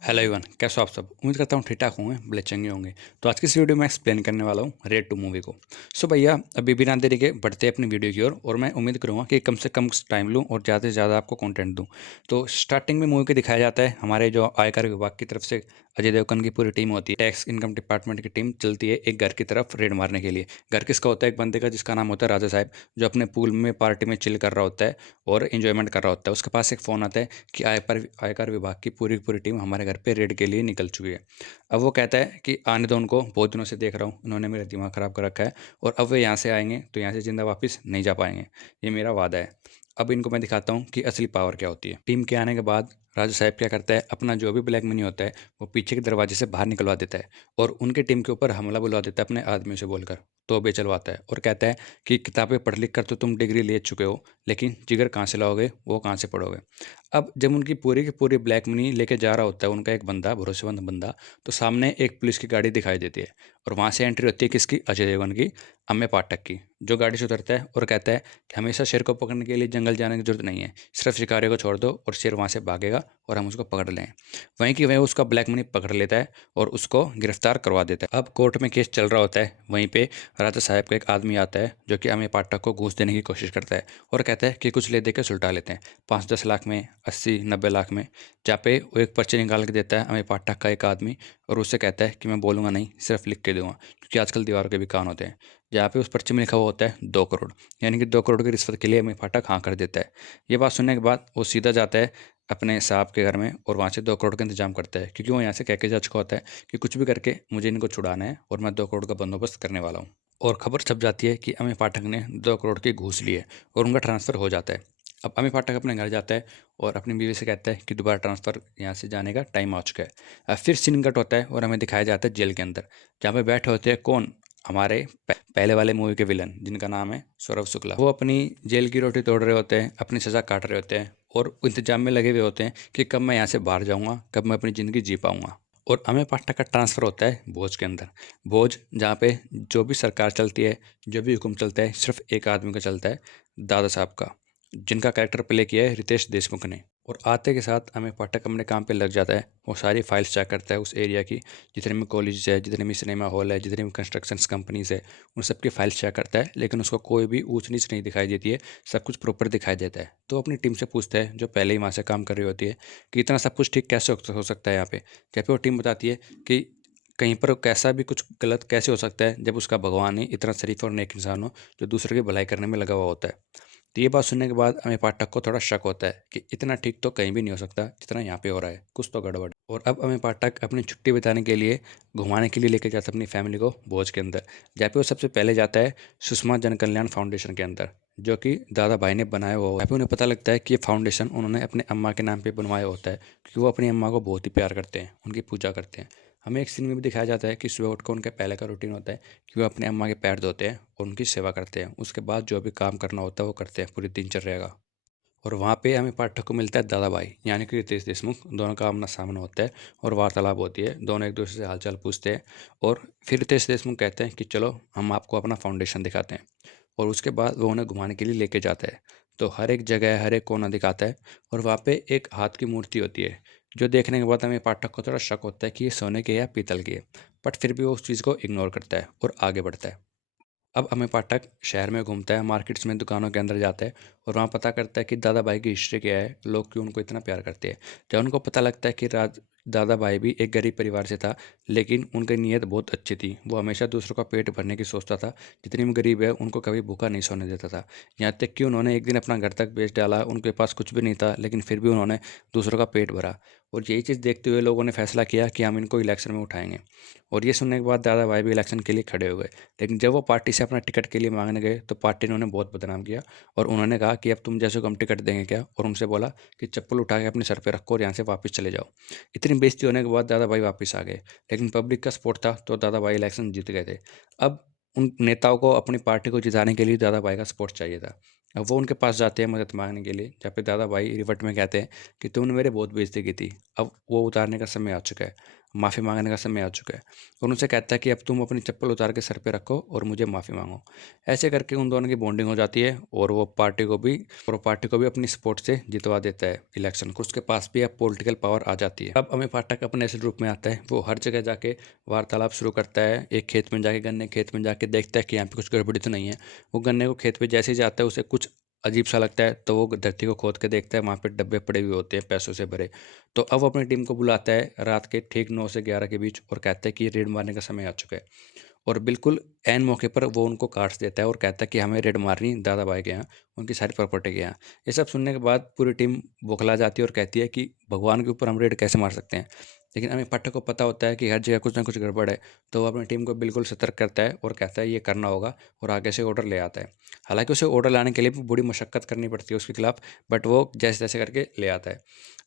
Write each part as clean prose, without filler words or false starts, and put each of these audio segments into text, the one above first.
Hello everyone, कैसे हो आप सब। उम्मीद करता हूँ ठीक ठाक होंगे, भले चंगे होंगे। तो आज की इस वीडियो में एक्सप्लेन करने वाला हूँ रेड टू मूवी को। सो भैया, अभी बिना देरी के बढ़ते हैं अपनी वीडियो की ओर और मैं उम्मीद करूँगा कि कम से कम टाइम लूँ और ज़्यादा से ज़्यादा आपको कंटेंट दूँ। तो स्टार्टिंग में मूवी को दिखाया जाता है, हमारे जो आयकर विभाग की तरफ से अजय देवगन की पूरी टीम होती है, टैक्स इनकम डिपार्टमेंट की टीम चलती है एक घर की तरफ रेड मारने के लिए। घर किसका होता है? एक बंदे का जिसका नाम होता है राजा साहब, जो अपने पूल में पार्टी में चिल कर रहा होता है और इन्जॉयमेंट कर रहा होता है। उसके पास एक फ़ोन आता है कि आयकर विभाग की पूरी पूरी टीम हमारे घर पे रेड के लिए निकल चुकी है। अब वो कहता है कि आने दो उनको, बहुत दिनों से देख रहा हूँ, उन्होंने मेरा दिमाग ख़राब कर रखा है और अब वे यहाँ से आएंगे तो यहाँ से ज़िंदा वापस नहीं जा पाएंगे, ये मेरा वादा है। अब इनको मैं दिखाता हूँ कि असली पावर क्या होती है। टीम के आने के बाद राजू साहब क्या करता है, अपना जो भी ब्लैक मनी होता है वो पीछे के दरवाजे से बाहर निकलवा देता है और उनकी टीम के ऊपर हमला बुलवा देता है अपने आदमियों से बोलकर। तो बे चलवाता है और कहता है कि किताबें पढ़ लिख कर तो तुम डिग्री ले चुके हो, लेकिन जिगर कहाँ से लाओगे, वो कहाँ से पढ़ोगे। अब जब उनकी पूरी की पूरी ब्लैक मनी लेके जा रहा होता है उनका एक बंदा, भरोसेमंद बंदा, तो सामने एक पुलिस की गाड़ी दिखाई देती है और वहाँ से एंट्री होती है किसकी? अजय देवगन की, अम्य पाठक की, जो गाड़ी से उतरता है और कहता है कि हमेशा शेर को पकड़ने के लिए जंगल जाने की जरूरत नहीं है, सिर्फ शिकारी को छोड़ दो और शेर वहाँ से भागेगा और हम उसको पकड़ लें। वहीं की वहीं उसका ब्लैक मनी पकड़ लेता है और उसको गिरफ्तार करवा देता है। अब कोर्ट में केस चल रहा होता है, वहीं पे राजा साहब का एक आदमी आता है जो कि अम्य पाठक को घूस देने की कोशिश करता है और कहता है कि कुछ ले दे के सुलटा लेते हैं, 5-10 लाख में, 80-90 लाख में। जहाँ पे वो एक पर्ची निकाल के देता है हमें पाठक का एक आदमी और उससे कहता है कि मैं बोलूँगा नहीं, सिर्फ लिख के दूंगा, क्योंकि आजकल दीवारों के भी कान होते हैं। जहाँ पे उस पर्ची में लिखा हुआ होता है 2 करोड़, यानी कि 2 करोड़ की रिश्वत के लिए हमें पाठक हाँ कर देता है। ये बात सुनने के बाद वो सीधा जाता है अपने साहब के घर में और वहाँ से 2 करोड़ का इंतजाम करता है, क्योंकि वो यहाँ से कह के जा चुका होता है कि कुछ भी करके मुझे इनको छुड़ाना है और मैं 2 करोड़ का बंदोबस्त करने वाला हूँ। और खबर छप जाती है कि अमित पाठक ने 2 करोड़ की घूस ली है और उनका ट्रांसफ़र हो जाता है। अब अमित पाठक अपने घर जाता है और अपनी बीवी से कहता है कि दोबारा ट्रांसफ़र यहाँ से जाने का टाइम आ चुका है। फिर सीन कट होता है और हमें दिखाया जाता है जेल के अंदर, जहाँ पे बैठे होते हैं कौन? हमारे पहले वाले मूवी के विलन, जिनका नाम है सौरभ शुक्ला। वो अपनी जेल की रोटी तोड़ रहे होते हैं, अपनी सज़ा काट रहे होते हैं और इंतजाम में लगे हुए होते हैं कि कब मैं यहाँ से बाहर जाऊँगा, कब मैं अपनी ज़िंदगी जी पाऊँगा। और अमेय पाठक का ट्रांसफ़र होता है भोज के अंदर। भोज जहाँ पे जो भी सरकार चलती है, जो भी हुक्म चलता है, सिर्फ एक आदमी का चलता है, दादा साहब का, जिनका कैरेक्टर प्ले किया है रितेश देशमुख ने। और आते के साथ अमेय पाठक अपने काम पे लग जाता है। वो सारी फाइल्स चेक करता है उस एरिया की, जितने में कॉलेज है, जितने में सिनेमा हॉल है, जितने में कंस्ट्रक्शंस कंपनीज है, उन सबकी फाइल्स चेक करता है। लेकिन उसको कोई भी ऊंच नीच नहीं दिखाई देती है, सब कुछ प्रॉपर दिखाई देता है। तो अपनी टीम से पूछता है, जो पहले ही वहाँ से काम कर रही होती है, कि इतना सब कुछ ठीक कैसे हो सकता है यहाँ पे। जहाँ पे वो टीम बताती है कि कहीं पर कैसा भी कुछ गलत कैसे हो सकता है जब उसका भगवान ही इतना शरीफ और नेक इंसान हो, जो दूसरे की भलाई करने में लगा हुआ होता है। तो ये बात सुनने के बाद हमें पाठक को थोड़ा शक होता है कि इतना ठीक तो कहीं भी नहीं हो सकता जितना यहाँ पे हो रहा है, कुछ तो गड़बड़। और अब हमें पाठक अपनी छुट्टी बिताने के लिए, घुमाने के लिए लेके जाता है अपनी फैमिली को भोज के अंदर, जहाँ पे वो सबसे पहले जाता है सुषमा जन कल्याण फाउंडेशन के अंदर, जो कि दादा भाई ने बनाया हुआ है। यहाँ पे उन्हें पता लगता है कि ये फाउंडेशन उन्होंने अपने अम्मा के नाम पे बनवाया होता है, क्योंकि वो अपनी अम्मा को बहुत ही प्यार करते हैं, उनकी पूजा करते हैं। हमें एक सीन में भी दिखाया जाता है कि सुबह उठ कर उनका पहले का रूटीन होता है कि वो अपने अम्मा के पैर धोते हैं और उनकी सेवा करते हैं। उसके बाद जो भी काम करना होता है वो करते हैं पूरी दिनचर्या का। और वहाँ पे हमें पाठक को मिलता है दादा भाई, यानी कि रितेश देशमुख। दोनों का आमना सामना होता है और वार्तालाप होती है, दोनों एक दूसरे से हालचाल पूछते हैं। और फिर रितेश देशमुख कहते हैं कि चलो हम आपको अपना फाउंडेशन दिखाते हैं। और उसके बाद वो उन्हें घुमाने के लिए लेके जाता है। तो हर एक जगह, हर एक कोना दिखाता है। और वहाँ पे एक हाथ की मूर्ति होती है, जो देखने के बाद हमें पाठक को थोड़ा शक होता है कि ये सोने की है या पीतल की है। बट फिर भी वो उस चीज़ को इग्नोर करता है और आगे बढ़ता है। अब अमिय पाठक शहर में घूमता है, मार्केट्स में, दुकानों के अंदर जाता है और वहाँ पता करता है कि दादा भाई की हिस्ट्री क्या है, लोग क्यों उनको इतना प्यार करते हैं। जब उनको पता लगता है कि दादा भाई भी एक गरीब परिवार से था, लेकिन उनकी नीयत बहुत अच्छी थी। वो हमेशा दूसरों का पेट भरने की सोचता था, जितनी भी गरीब है उनको कभी भूखा नहीं सोने देता था। यहाँ तक कि उन्होंने एक दिन अपना घर तक बेच डाला, उनके पास कुछ भी नहीं था, लेकिन फिर भी उन्होंने दूसरों का पेट भरा। और यही चीज़ देखते हुए लोगों ने फैसला किया कि हम इनको इलेक्शन में उठाएंगे। और ये सुनने के बाद दादा भाई भी इलेक्शन के लिए खड़े हो गए। लेकिन जब वो पार्टी से अपना टिकट के लिए मांगने गए तो पार्टी ने उन्हें बहुत बदनाम किया और उन्होंने कहा कि अब तुम जैसे को हम टिकट देंगे क्या, और उनसे बोला कि चप्पल उठा के अपने सर पे रखो और यहाँ से वापस चले जाओ। इतनी बेइज्जती होने के बाद दादा भाई वापस आ गए, लेकिन पब्लिक का सपोर्ट था तो दादा भाई इलेक्शन जीत गए थे। अब उन नेताओं को अपनी पार्टी को जिताने के लिए दादा भाई का सपोर्ट चाहिए था। अब वो उनके पास जाते हैं मदद मांगने के लिए, जहाँ पे दादा भाई रिवर्ट में कहते हैं कि तुमने मेरे बहुत बेइज्जती की थी, अब वो उतारने का समय आ चुका है। माफ़ी मांगने का समय आ चुका है। और उनसे कहता है कि अब तुम अपनी चप्पल उतार के सर पे रखो और मुझे माफ़ी मांगो। ऐसे करके उन दोनों की बॉन्डिंग हो जाती है और वो पार्टी को भी अपनी सपोर्ट से जितवा देता है इलेक्शन को। उसके पास भी अब पॉलिटिकल पावर आ जाती है। अब अमिय पाठक अपने ऐसे रूप में आता है, वो हर जगह जाके वार्तालाप शुरू करता है। एक खेत में जाके, गन्ने खेत में जाके देखता है कि यहाँ पे कुछ गड़बड़ी तो नहीं है। वो गन्ने को खेत पे जैसे ही जाता है उसे कुछ अजीब सा लगता है, तो वो धरती को खोद के देखता है, वहाँ पे डब्बे पड़े हुए होते हैं पैसों से भरे। तो अब वो अपनी टीम को बुलाता है रात के ठीक 9 से 11 के बीच और कहता है कि रेड मारने का समय आ चुका है। और बिल्कुल ऐन मौके पर वो उनको काट देता है और कहता है कि हमें रेड मारनी है दादा भाई के यहाँ, उनकी सारी प्रॉपर्टी के यहाँ। ये सब सुनने के बाद पूरी टीम बौखला जाती है और कहती है कि भगवान के ऊपर हम रेड कैसे मार सकते हैं। लेकिन अमिय पाठक को पता होता है कि हर जगह कुछ ना कुछ गड़बड़ है, तो वो अपनी टीम को बिल्कुल सतर्क करता है और कहता है ये करना होगा, और आगे से ऑर्डर ले आता है। हालांकि उसे ऑर्डर लाने के लिए भी बड़ी मशक्कत करनी पड़ती है उसके खिलाफ, बट वो जैसे तैसे करके ले आता है।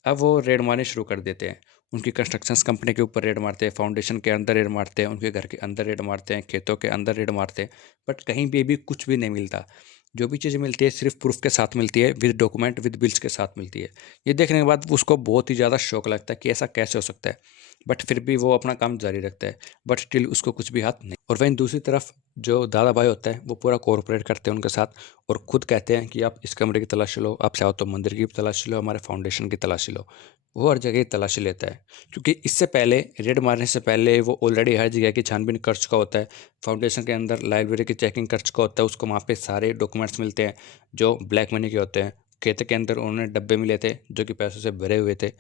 अब वो रेड मारने शुरू कर देते हैं। उनकी कंस्ट्रक्शंस कंपनी के ऊपर रेड मारते हैं, फाउंडेशन के अंदर रेड मारते हैं, उनके घर के अंदर रेड मारते हैं, खेतों के अंदर रेड मारते हैं, बट कहीं भी कुछ भी नहीं मिलता। जो भी चीज़ें मिलती है सिर्फ प्रूफ के साथ मिलती है, विद डॉक्यूमेंट विद बिल्स के साथ मिलती है। ये देखने के बाद उसको बहुत ही ज़्यादा शौक लगता है कि ऐसा कैसे हो सकता है, बट फिर भी वो अपना काम जारी रखता है। बट स्टिल उसको कुछ भी हाथ नहीं। और वहीं दूसरी तरफ जो दादा भाई होता है वो पूरा कोऑपरेट करते हैं उनके साथ, और खुद कहते हैं कि आप इस कमरे की तलाशी लो, आप चाहो तो मंदिर की भी तलाशी लो, हमारे फाउंडेशन की तलाशी लो। वो हर जगह तलाशी लेता है, क्योंकि इससे पहले रेड मारने से पहले वो ऑलरेडी हर जगह की छानबीन कर चुका होता है। फाउंडेशन के अंदर लाइब्रेरी की चेकिंग कर चुका होता है, उसको वहाँ पे सारे डॉक्यूमेंट्स मिलते हैं जो ब्लैक मनी के होते हैं। खेत के अंदर उन्होंने डब्बे मिले थे जो कि पैसों से भरे हुए थे।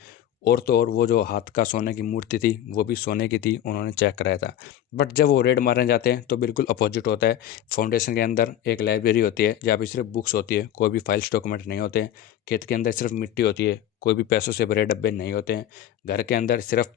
और तो और वो जो हाथ का सोने की मूर्ति थी वो भी सोने की थी, उन्होंने चेक कराया था। बट जब वो रेड मारने जाते हैं तो बिल्कुल अपोजिट होता है। फाउंडेशन के अंदर एक लाइब्रेरी होती है जहाँ पे सिर्फ बुक्स होती है, कोई भी फाइल्स डॉक्यूमेंट नहीं होते हैं। खेत के अंदर सिर्फ मिट्टी होती है, कोई भी पैसों से भरे डब्बे नहीं होते हैं। घर के अंदर सिर्फ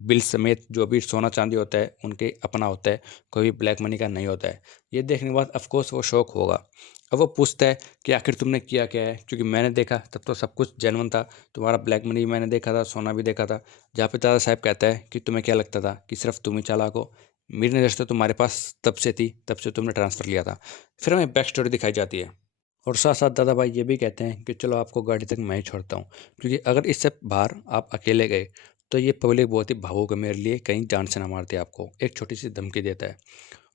बिल समेत जो भी सोना चांदी होता है उनके अपना होता है, कोई भी ब्लैक मनी का नहीं होता है। ये देखने के बाद ऑफ कोर्स वो शौक होगा। अब वो पूछता है कि आखिर तुमने किया क्या है, क्योंकि मैंने देखा तब तो सब कुछ जेन्युइन था, तुम्हारा ब्लैक मनी भी मैंने देखा था, सोना भी देखा था। जहाँ पे दादा साहब कहता है कि तुम्हें क्या लगता था कि सिर्फ तुम ही चालाक हो, मेरी नज़र से तो तुम्हारे पास तब से थी, तब से तुमने ट्रांसफ़र लिया था। फिर हमें बैक स्टोरी दिखाई जाती है। और साथ साथ दादा भाई ये भी कहते हैं कि चलो आपको गाड़ी तक मैं ही छोड़ता हूँ, क्योंकि अगर इससे बाहर आप अकेले गए तो ये पब्लिक बहुत ही भावुक है मेरे लिए, कहीं जान से ना मार दे आपको, एक छोटी सी धमकी देता है।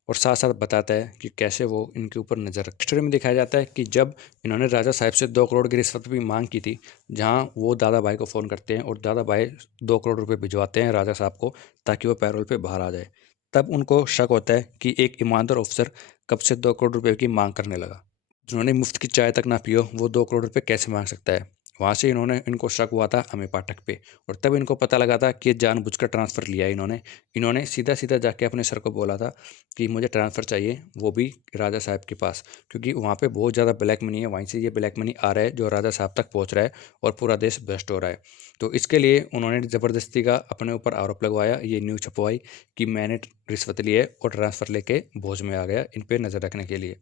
और साथ साथ बताता है कि कैसे वो इनके ऊपर नज़र रख। स्टोरी में दिखाया जाता है कि जब इन्होंने राजा साहब से 2 करोड़ की रिश्वत भी मांग की थी, जहाँ वो दादा भाई को फ़ोन करते हैं और दादा भाई 2 करोड़ रुपए भिजवाते हैं राजा साहब को, ताकि वो पैरोल पे बाहर आ जाए। तब उनको शक होता है कि एक ईमानदार ऑफिसर कब से 2 करोड़ रुपए की मांग करने लगा। जिन्होंने मुफ्त की चाय तक ना पियो वो 2 करोड़ रुपए कैसे मांग सकता है। वहाँ से इनको शक हुआ था अमिय पाठक पे, और तब इनको पता लगा था कि ये जानबूझकर ट्रांसफ़र लिया है इन्होंने। इन्होंने सीधा सीधा जाके अपने सर को बोला था कि मुझे ट्रांसफ़र चाहिए, वो भी राजा साहब के पास, क्योंकि वहाँ पे बहुत ज़्यादा ब्लैक मनी है, वहीं से ये ब्लैक मनी आ रहा है जो राजा साहब तक पहुँच रहा है और पूरा देश भ्रष्ट हो रहा है। तो इसके लिए उन्होंने ज़बरदस्ती का अपने ऊपर आरोप लगवाया, ये न्यूज़ छपवाई कि मैंने रिश्वत ली है और ट्रांसफ़र लेके भोज में आ गया इन पे नज़र रखने के लिए।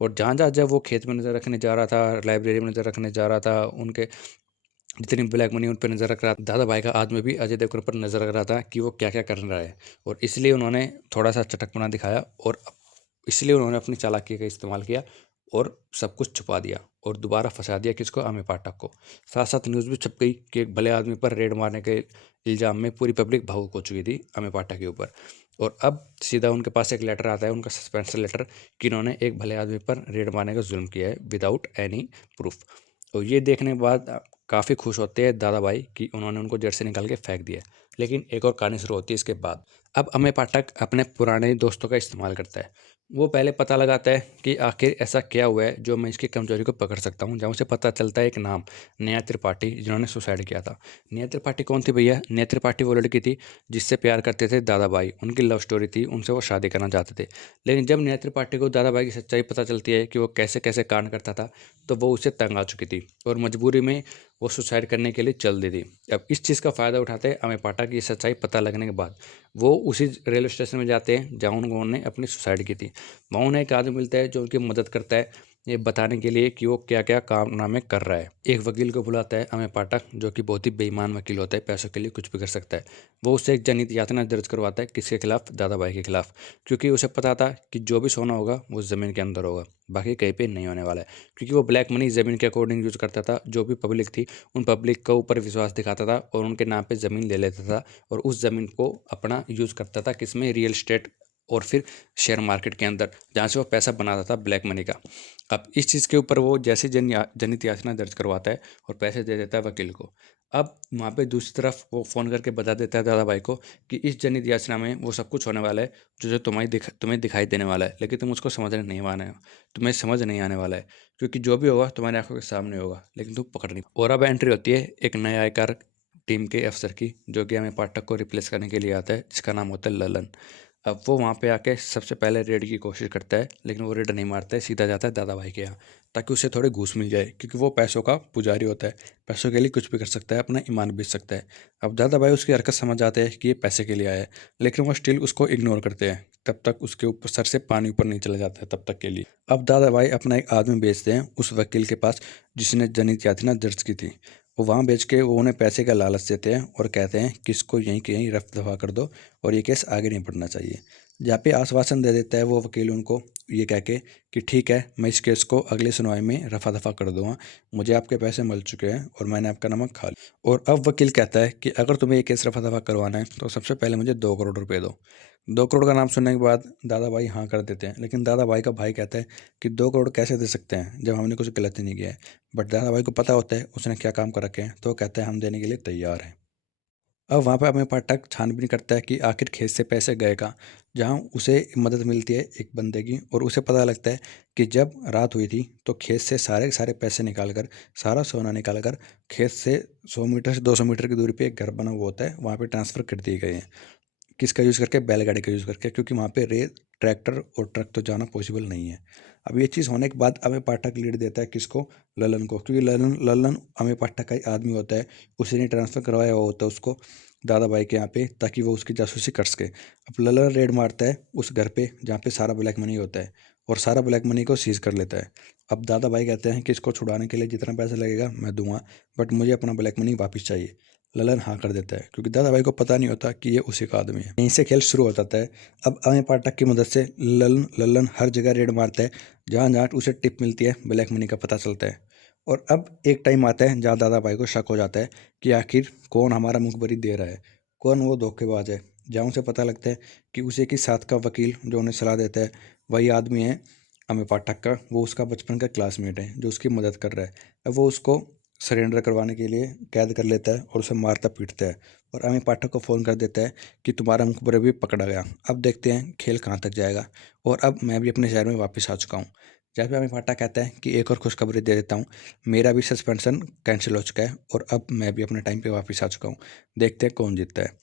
और जहाँ-जहाँ जब वो खेत में नज़र रखने जा रहा था, लाइब्रेरी में नज़र रखने जा रहा था, उनके जितनी ब्लैक मनी उन पे नज़र रख रहा था, दादा भाई का आदमी भी अजय देवगन पर नज़र रख रहा था कि वो क्या-क्या कर रहा है। और इसलिए उन्होंने थोड़ा-सा चटकपना दिखाया, और इसलिए उन्होंने अपनी चालाकी का इस्तेमाल किया और सब कुछ छुपा दिया और दोबारा फँसा दिया किसको, अमिय पाठक को। साथ-साथ न्यूज़ भी छप गई कि एक भले आदमी पर रेड मारने के इल्ज़ाम में पूरी पब्लिक भावुक हो चुकी थी अमिय पाठक के ऊपर। और अब सीधा उनके पास एक लेटर आता है, उनका सस्पेंशन लेटर, कि इन्होंने एक भले आदमी पर रेड मारने का जुल्म किया है विदाउट एनी प्रूफ। तो ये देखने के बाद काफ़ी खुश होते हैं दादा भाई कि उन्होंने उनको जेल से निकाल के फेंक दिया। लेकिन एक और कहानी शुरू होती है इसके बाद। अब अमिय पाठक अपने पुराने दोस्तों का इस्तेमाल करता है। वो पहले पता लगाता है कि आखिर ऐसा क्या हुआ है जो मैं इसकी कमजोरी को पकड़ सकता हूँ। जहाँ उसे पता चलता है एक नाम, नेहा त्रिपाठी, जिन्होंने सुसाइड किया था। नेहा त्रिपाठी कौन थी भैया? नेहा त्रिपाठी वो लड़की थी जिससे प्यार करते थे दादा भाई, उनकी लव स्टोरी थी, उनसे वो शादी करना चाहते थे। लेकिन जब नेहा त्रिपाठी को दादा भाई की सच्चाई पता चलती है कि वो कैसे कैसे कांड करता था, तो वो उससे तंग आ चुकी थी और मजबूरी में वो सुसाइड करने के लिए चल दी थी। अब इस चीज़ का फ़ायदा उठाते हैं अमिय पाठक की सच्चाई पता लगने के बाद, वो उसी रेलवे स्टेशन में जाते हैं जहाँ उन्होंने अपनी सुसाइड की थी। वहाँ उन्हें एक आदमी मिलता है जो उनकी मदद करता है, ये बताने के लिए कि वो क्या क्या कारनामे कर रहा है। एक वकील को बुलाता है अमेय पाठक, जो कि बहुत ही बेईमान वकील होता है, पैसों के लिए कुछ भी कर सकता है। वो उससे एक जनहित याचना दर्ज करवाता है, किसके खिलाफ? दादा भाई के खिलाफ। क्योंकि उसे पता था कि जो भी सोना होगा वो ज़मीन के अंदर होगा, बाकी कहीं पे नहीं होने वाला है। क्योंकि वो ब्लैक मनी ज़मीन के अकॉर्डिंग यूज करता था। जो भी पब्लिक थी उन पब्लिक के ऊपर विश्वास दिखाता था और उनके नाम पे ज़मीन ले लेता था और उस ज़मीन को अपना यूज करता था किसमें? रियल स्टेट और फिर शेयर मार्केट के अंदर, जहाँ से वो पैसा बनाता था ब्लैक मनी का। अब इस चीज़ के ऊपर वो जैसे जनहित याचना दर्ज करवाता है और पैसे दे देता है वकील को। अब वहाँ पे दूसरी तरफ वो फ़ोन करके बता देता है दादा भाई को कि इस जनहित याचना में वो सब कुछ होने वाला है जो जो तुम्हें दिखाई देने वाला है, लेकिन तुम उसको समझने नहीं वाले हो, तुम्हें समझ नहीं आने वाला है, क्योंकि जो भी होगा तुम्हारी आंखों के सामने होगा, लेकिन तुम पकड़ नहीं। और अब एंट्री होती है एक नया आयकर टीम के अफसर की, जो कि हमें पाठक को रिप्लेस करने के लिए आता है, जिसका नाम होता है ललन। अब वो वहाँ पे आके सबसे पहले रेड की कोशिश करता है, लेकिन वो रेड नहीं मारता है, सीधा जाता है दादा भाई के यहाँ, ताकि उसे थोड़े घूस मिल जाए, क्योंकि वो पैसों का पुजारी होता है, पैसों के लिए कुछ भी कर सकता है, अपना ईमान बेच सकता है। अब दादा भाई उसकी हरकत समझ जाते हैं कि ये पैसे के लिए आया है, लेकिन वो स्टिल उसको इग्नोर करते हैं, तब तक उसके ऊपर सर से पानी ऊपर नहीं चला जाता है तब तक के लिए। अब दादा भाई अपना एक आदमी भेजते हैं उस वकील के पास जिसने जनहित याचना दर्ज की थी। वो वहाँ बेच के वो उन्हें पैसे का लालच देते हैं और कहते हैं कि इसको यहीं के यहीं रफ्त दफा कर दो और ये केस आगे नहीं बढ़ना चाहिए। जहाँ पे आश्वासन दे देता है वो वकील उनको, ये कह के कि ठीक है, मैं इस केस को अगली सुनवाई में रफा दफा कर दूंगा, मुझे आपके पैसे मिल चुके हैं और मैंने आपका नमक खा लिया। और अब वकील कहता है कि अगर तुम्हें ये केस रफा दफा करवाना है तो सबसे पहले मुझे 2 करोड़ रुपए दो। 2 करोड़ का नाम सुनने के बाद दादा भाई हाँ कर देते हैं, लेकिन दादा भाई का भाई कहता है कि 2 करोड़ कैसे दे सकते हैं जब हमने कुछ गलत ही नहीं किया है। बट दादा भाई को पता होता है उसने क्या काम कर रखे हैं, तो वो कहता है हम देने के लिए तैयार हैं। अब वहाँ पे हमें पाठक छानबीन करता है कि आखिर खेत से पैसे गए कहाँ, जहाँ उसे मदद मिलती है एक बंदे की, और उसे पता लगता है कि जब रात हुई थी तो खेत से सारे के सारे पैसे निकाल कर, सारा सोना निकाल कर, खेत से 100 मीटर से 200 मीटर की दूरी पे एक घर बना हुआ होता है, वहाँ पे ट्रांसफ़र कर दिए गए हैं। किसका यूज़ करके? बैलगाड़ी का यूज़ करके, क्योंकि वहाँ पे ट्रैक्टर और ट्रक तो जाना पॉसिबल नहीं है। अब ये चीज़ होने के बाद अमेय पाठक लीड देता है किसको? ललन को, क्योंकि ललन ललन अमेय पाठक का ही आदमी होता है, उसी ने ट्रांसफ़र करवाया हुआ होता है उसको दादा भाई के यहाँ पे, ताकि वो उसकी जासूसी कर सके। अब ललन रेड मारता है उस घर पे जहाँ पे सारा ब्लैक मनी होता है और सारा ब्लैक मनी को सीज़ कर लेता है। अब दादा भाई कहते हैं कि इसको छुड़ाने के लिए जितना पैसा लगेगा मैं दूंगा, बट मुझे अपना ब्लैक मनी वापस चाहिए। ललन हाँ कर देता है, क्योंकि दादा भाई को पता नहीं होता कि ये उसी का आदमी है। यहीं से खेल शुरू हो जाता है। अब अमेय पाठक की मदद से ललन ललन हर जगह रेड मारता है, जहाँ जहाँ उसे टिप मिलती है ब्लैक मनी का पता चलता है। और अब एक टाइम आता है जहाँ दादा भाई को शक हो जाता है कि आखिर कौन हमारा मुखबरी दे रहा है, कौन वो धोखेबाज है। जहाँ उसे पता लगता है कि उसे के साथ का वकील जो उन्हें सलाह देता है वही आदमी है अमेय पाठक का, वो उसका बचपन का क्लासमेट है जो उसकी मदद कर रहा है। अब वो उसको सरेंडर करवाने के लिए कैद कर लेता है और उसे मारता पीटता है, और अमित पाठक को फ़ोन कर देता है कि तुम्हारा मुखबिर भी पकड़ा गया। अब देखते हैं खेल कहाँ तक जाएगा। और अब मैं भी अपने शहर में वापस आ चुका हूँ। जहाँ पे अमित पाठक कहता है कि एक और खुशखबरी दे देता हूँ, मेरा भी सस्पेंशन कैंसिल हो चुका है और अब मैं भी अपने टाइम पे वापस आ चुका हूँ। देखते हैं कौन जीतता है।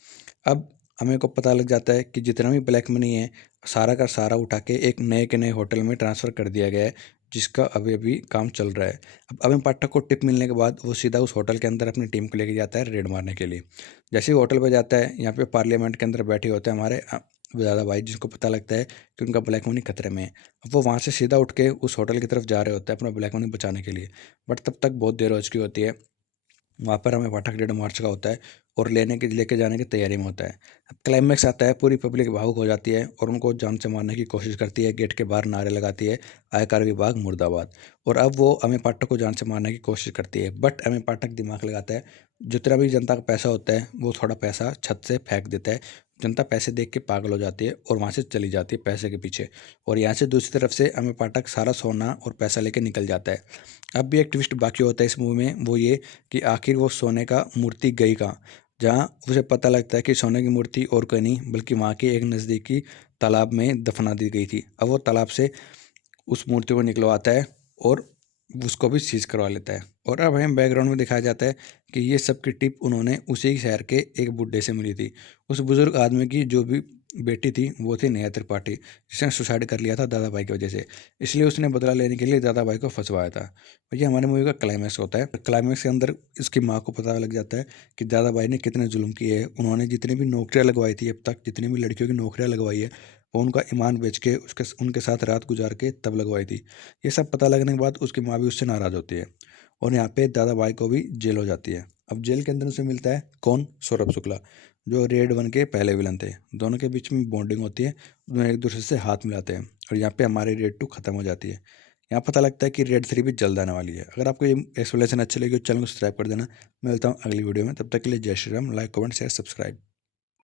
अब हमें को पता लग जाता है कि जितना भी ब्लैक मनी है सारा का सारा उठा के एक नए के नए होटल में ट्रांसफ़र कर दिया गया है, जिसका अभी अभी काम चल रहा है। अब अभिन पाठक को टिप मिलने के बाद वो सीधा उस होटल के अंदर अपनी टीम को लेके जाता है रेड मारने के लिए। जैसे ही होटल पे जाता है, यहाँ पे पार्लियामेंट के अंदर बैठे होते हैं हमारे दादा भाई, जिनको पता लगता है कि उनका ब्लैक मनी खतरे में है। अब वो वहाँ से सीधा उठ के उस होटल की तरफ जा रहे होते हैं अपना ब्लैक मनी बचाने के लिए, बट तब तक बहुत देर हो चुकी होती है। वहाँ पर हमें पाठक रेड मार चुका होता है और लेके जाने की तैयारी में होता है। अब क्लाइमैक्स आता है, पूरी पब्लिक भावुक हो जाती है और उनको जान से मारने की कोशिश करती है, गेट के बाहर नारे लगाती है, आयकर विभाग मुर्दाबाद। और अब वो अमेय पाठक को जान से मारने की कोशिश करती है, बट अमेय पाठक दिमाग लगाता है, जितना भी जनता का पैसा होता है वो थोड़ा पैसा छत से फेंक देता है। जनता पैसे देख के पागल हो जाती है और वहाँ से चली जाती है पैसे के पीछे, और यहाँ से दूसरी तरफ से अमेय पाठक सारा सोना और पैसा लेके निकल जाता है। अब भी एक ट्विस्ट बाकी होता है इस मूवी में, वो ये कि आखिर वो सोने का मूर्ति गई कहाँ? जहाँ उसे पता लगता है कि सोने की मूर्ति और कोई नहीं बल्कि वहाँ के एक नज़दीकी तालाब में दफना दी गई थी। अब वो तालाब से उस मूर्ति को निकलवाता है और उसको भी सीज करवा लेता है। और अब हमें बैकग्राउंड में दिखाया जाता है कि ये सब की टिप उन्होंने उसी शहर के एक बुड्ढे से मिली थी। उस बुजुर्ग आदमी की जो भी बेटी थी वो थी नेहा त्रिपाठी, जिसने सुसाइड कर लिया था दादा भाई की वजह से। इसलिए उसने बदला लेने के लिए दादा भाई को फंसवाया था। और ये हमारे मूवी का क्लाइमैक्स होता है। क्लाइमैक्स के अंदर इसकी माँ को पता लग जाता है कि दादा भाई ने कितने जुल्म किए हैं। उन्होंने जितनी भी नौकरियाँ लगवाई थी अब तक, जितनी भी लड़कियों की नौकरियाँ लगवाई है, वो उनका ईमान बेच के उनके साथ रात गुजार के तब लगवाई थी। ये सब पता लगने के बाद उसकी माँ भी उससे नाराज़ होती है और यहाँ पे दादा भाई को भी जेल हो जाती है। अब जेल के अंदर उसे मिलता है कौन? सौरभ शुक्ला, जो रेड वन के पहले विलन थे। दोनों के बीच में बॉन्डिंग होती है, दोनों एक दूसरे से हाथ मिलाते हैं और यहाँ पे हमारी रेड टू खत्म हो जाती है। यहाँ पता लगता है कि रेड थ्री भी जल्द आने वाली है। अगर आपको ये एक्सप्लेनेशन अच्छी लगी तो चैनल को सब्सक्राइब कर देना। मिलता हूँ अगली वीडियो में, तब तक के लिए जय Shri Ram. Like comment share subscribe.